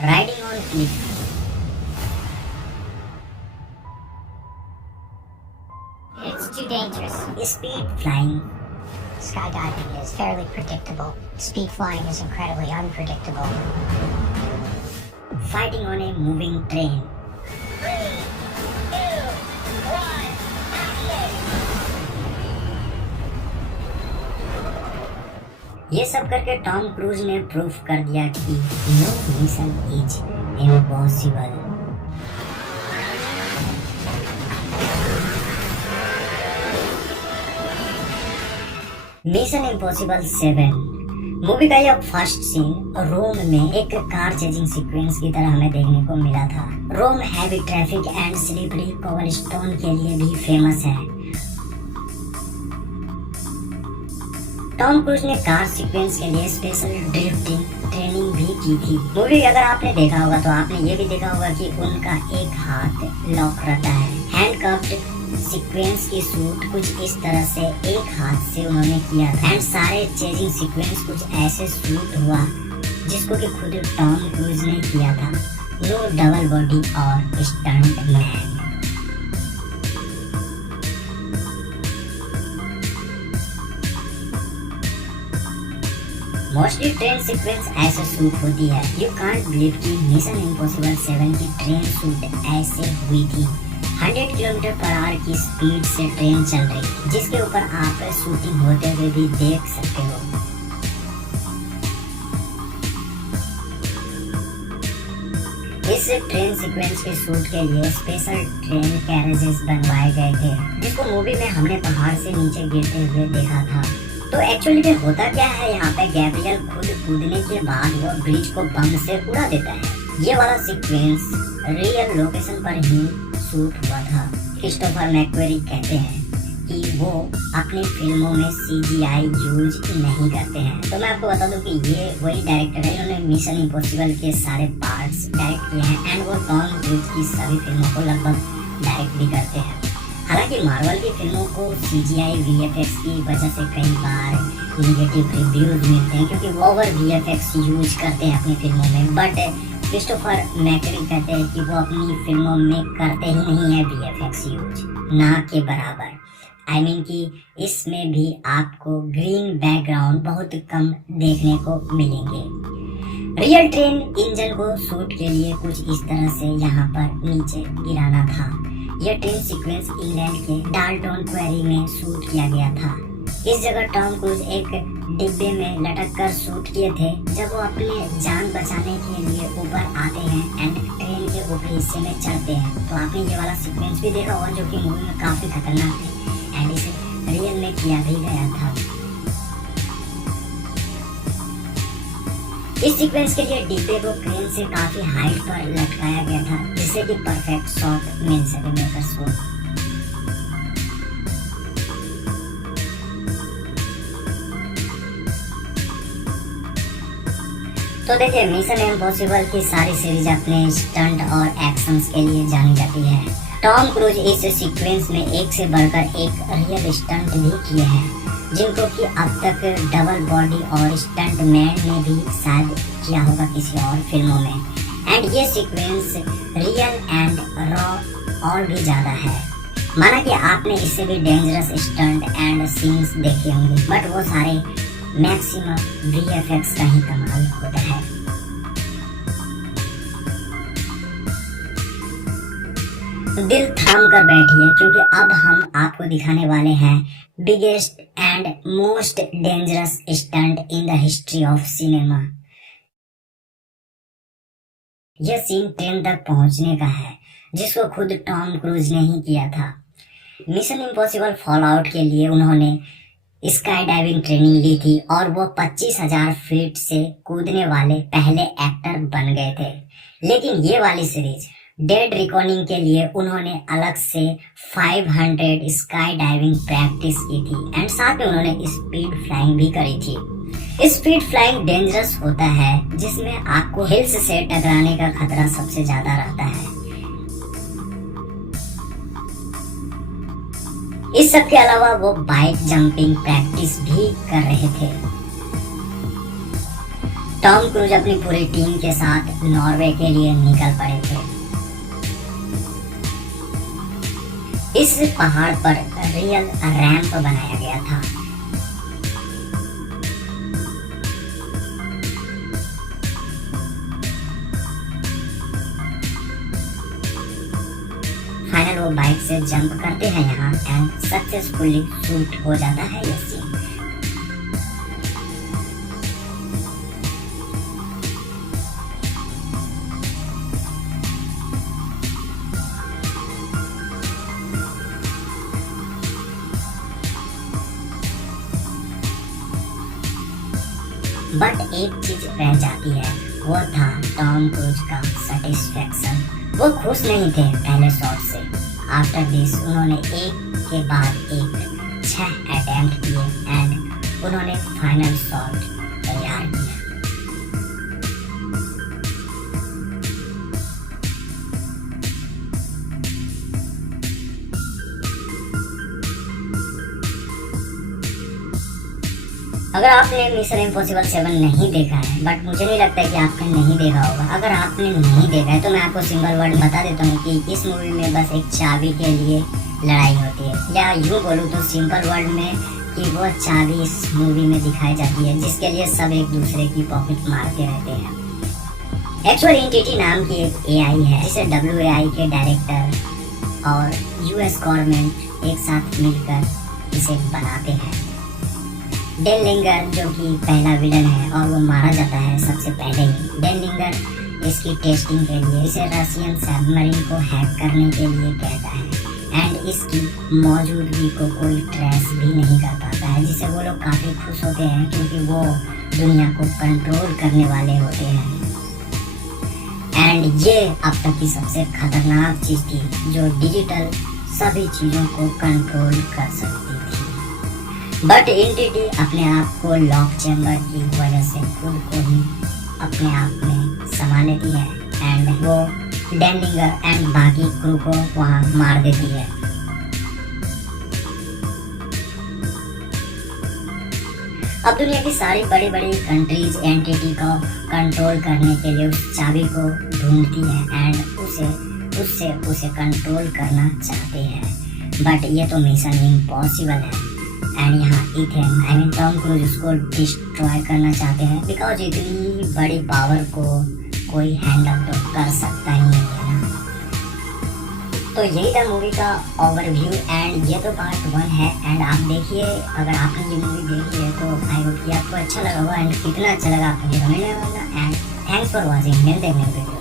Riding on cliff. It's too dangerous. Speed flying. Skydiving is fairly predictable. Speed flying is incredibly unpredictable. Fighting on a moving train. 3, 2, 1, action! ये सब करके Tom Cruise ने proof कर दिया कि no mission is impossible. Mission impossible 7 movie का यह first scene रोम में एक कार चेजिंग सीक्वेंस की तरह हमें देखने को मिला था। Rome heavy traffic and slippery cobblestone के लिए भी फेमस है। टॉम क्रूज ने कार सीक्वेंस के लिए स्पेशल ड्रिफ्टिंग ट्रेनिंग भी की थी। मूवी अगर आपने देखा होगा तो आपने ये भी देखा होगा कि उनका एक हाथ लॉक रहता है। हैंडकफ्ड सीक्वेंस की शूट कुछ इस तरह से एक हाथ से उन्होंने किया था एंड सारे चेजिंग सीक्वेंस कुछ ऐसे शूट हुआ जिसको कि खुद टॉम क्रूज ने किया था। नो डबल बॉडी और stunt man. Mostly train sequence ऐसे शूट होती है। यू कांट बिलीव कि मिशन इम्पॉसिबल 7 की ट्रेन शूट ऐसे हुई थी। 100 किलोमीटर पर आवर की स्पीड से ट्रेन चल रही थी जिसके ऊपर आप शूटिंग होते हुए भी देख सकते हो। इस ट्रेन सीक्वेंस के शूट के लिए स्पेशल ट्रेन कैरेजेस बनवाए गए थे जिसको मूवी में हमने पहाड़ से नीचे गिरते हुए देखा था। तो एक्चुअली में होता क्या है, यहाँ पे गैब्रियल खुद कूदने के बाद वो ब्रिज को बम से उड़ा देता है। ये वाला सीक्वेंस रियल लोकेशन पर ही शूट हुआ था। क्रिस्टोफर मैक्वेरी कहते हैं कि वो अपनी फिल्मों में CGI यूज नहीं करते हैं। तो मैं आपको बता दूं कि ये वही डायरेक्टर है जिन्होंने मिशन इम्पॉसिबल के सारे पार्ट्स डायरेक्ट किए हैं एंड वो टॉम क्रूज की सभी फिल्मों को लगभग डायरेक्ट भी करते हैं। हालांकि मार्वल की फिल्मों को CGI VFX की वजह से कई बार निगेटिव रिव्यूज मिलते हैं क्योंकि वो ओवर VFX यूज करते हैं अपनी फिल्मों में। बट क्रिस्टोफर मैकरी कहते हैं कि वो अपनी फिल्मों में करते ही नहीं है VFX यूज, ना के बराबर। I mean कि इसमें भी आपको ग्रीन बैकग्राउंड बहुत कम देखने को मिलेंगे। रियल ट्रेन इंजन को शूट के लिए कुछ इस तरह से यहाँ पर नीचे गिराना था। यह ट्रेन सीक्वेंस इंग्लैंड के डाल्टन क्वेरी में शूट किया गया था। इस जगह टॉम क्रूज एक डिब्बे में लटक कर शूट किए थे। जब वो अपने जान बचाने के लिए ऊपर आते हैं एंड ट्रेन के ऊपरी हिस्से में चढ़ते हैं तो आपने ये वाला सीक्वेंस भी देखा होगा जो कि मूवी में काफी खतरनाक है एंड इसे रियल में किया भी गया था। इस सीक्वेंस के लिए डिब्बे को क्रेन से काफी हाइट पर लटकाया गया था जिससे कि परफेक्ट शॉट मिल सके मेकर्स को। तो देखिए, मिशन इम्पॉसिबल की सारी सीरीज अपने स्टंट और एक्शंस के लिए जानी जाती है। टॉम क्रूज इस सीक्वेंस में एक से बढ़कर एक रियल स्टंट भी किए हैं जिनको कि अब तक डबल बॉडी और स्टंट मैन ने भी शायद किया होगा किसी और फिल्मों में। एंड ये सीक्वेंस रियल एंड रॉ और भी ज्यादा है। माना कि आपने इससे भी डेंजरस स्टंट एंड सीन्स देखे होंगे बट वो सारे मैक्सिमम VFX का ही कमाल होता है। दिल थाम कर बैठिए क्योंकि अब हम आपको दिखाने वाले हैं biggest and most dangerous stunt in the history of cinema. यह सीन ट्रेन तक पहुंचने का है जिसको खुद टॉम क्रूज ने ही किया था। मिशन इम्पॉसिबल फॉल आउट के लिए उन्होंने स्काई डाइविंग ट्रेनिंग ली थी और वो 25,000 फीट से कूदने वाले पहले एक्टर बन गए थे। लेकिन ये वाली सीरीज डेड रिकॉर्डिंग के लिए उन्होंने अलग से 500 स्काई डाइविंग प्रैक्टिस की थी एंड साथ में उन्होंने स्पीड फ्लाइंग भी करी थी। स्पीड फ्लाइंग डेंजरस होता है जिसमें आपको हिल्स से टकराने का खतरा सबसे ज्यादा रहता है। इस सब के अलावा वो बाइक जंपिंग प्रैक्टिस भी कर रहे थे। टॉम क्रूज अपनी पूरी टीम के साथ नॉर्वे के लिए निकल पड़े थे। इस पहाड़ पर रियल रैंप बनाया गया था। फाइनल वो बाइक से जंप करते हैं यहाँ एंड सक्सेसफुली शूट हो जाता है ये सीन। बट एक चीज रह जाती है, वो था टॉम क्रूज का सेटिस्फेक्शन। वो खुश नहीं थे पहले शॉट से। आफ्टर दिस उन्होंने एक के बाद एक 6 अटेम्प्ट किए एंड उन्होंने फाइनल शॉट तैयार किया। अगर आपने मिशन इम्पॉसिबल 7 नहीं देखा है, बट मुझे नहीं लगता कि आपने नहीं देखा होगा। अगर आपने नहीं देखा है तो मैं आपको सिंगल वर्ड बता देता हूँ कि इस मूवी में बस एक चाबी के लिए लड़ाई होती है, या यूँ बोलूँ तो सिंपल वर्ड में कि वो चाबी इस मूवी में दिखाई जाती है जिसके लिए सब एक दूसरे की पॉकेट मारते रहते हैं। एक्चुअल एंटिटी नाम की एक AI है जिसे WAI के डायरेक्टर और US गवर्नमेंट एक साथ मिलकर इसे बनाते हैं। डेनलिंगर जो कि पहला विलन है और वो मारा जाता है सबसे पहले ही। डेनलिंगर इसकी टेस्टिंग के लिए इसे रशियन सबमरीन को हैक करने के लिए कहता है एंड इसकी मौजूदगी को कोई ट्रेस भी नहीं कर पाता है, जिससे वो लोग काफ़ी खुश होते हैं क्योंकि वो दुनिया को कंट्रोल करने वाले होते हैं। एंड ये अब तक की सबसे खतरनाक चीज़ थी जो डिजिटल सभी चीज़ों को कंट्रोल कर सकती थी। बट एंटिटी अपने आप को लॉक चैम्बर की वजह से खुद को ही अपने आप में समा लेती है एंड वो डेनलिंगर एंड बाकी क्रू को वहाँ मार देती है। अब दुनिया की सारी बड़ी बड़ी कंट्रीज एंटिटी को कंट्रोल करने के लिए उस चाबी को ढूंढती है एंड उसे कंट्रोल करना चाहते हैं। बट ये तो मिशन इम्पॉसिबल है एंड यहाँ इथेन टॉम क्रूज उसको डिस्ट्रॉय करना चाहते हैं बिकॉज इतनी बड़ी पावर को कोई हैंडल तो कर सकता ही नहीं है ना। तो यही था मूवी का ओवरव्यू एंड ये तो पार्ट 1 है एंड आप देखिए, अगर आपने ये मूवी देखी है तो आई होप कि आपको अच्छा लगा होगा एंड कितना अच्छा लगा आप मुझे कमेंट में बताना एंड थैंक्स फॉर वॉचिंग। मिलते हैं नेक्स्ट वीडियो।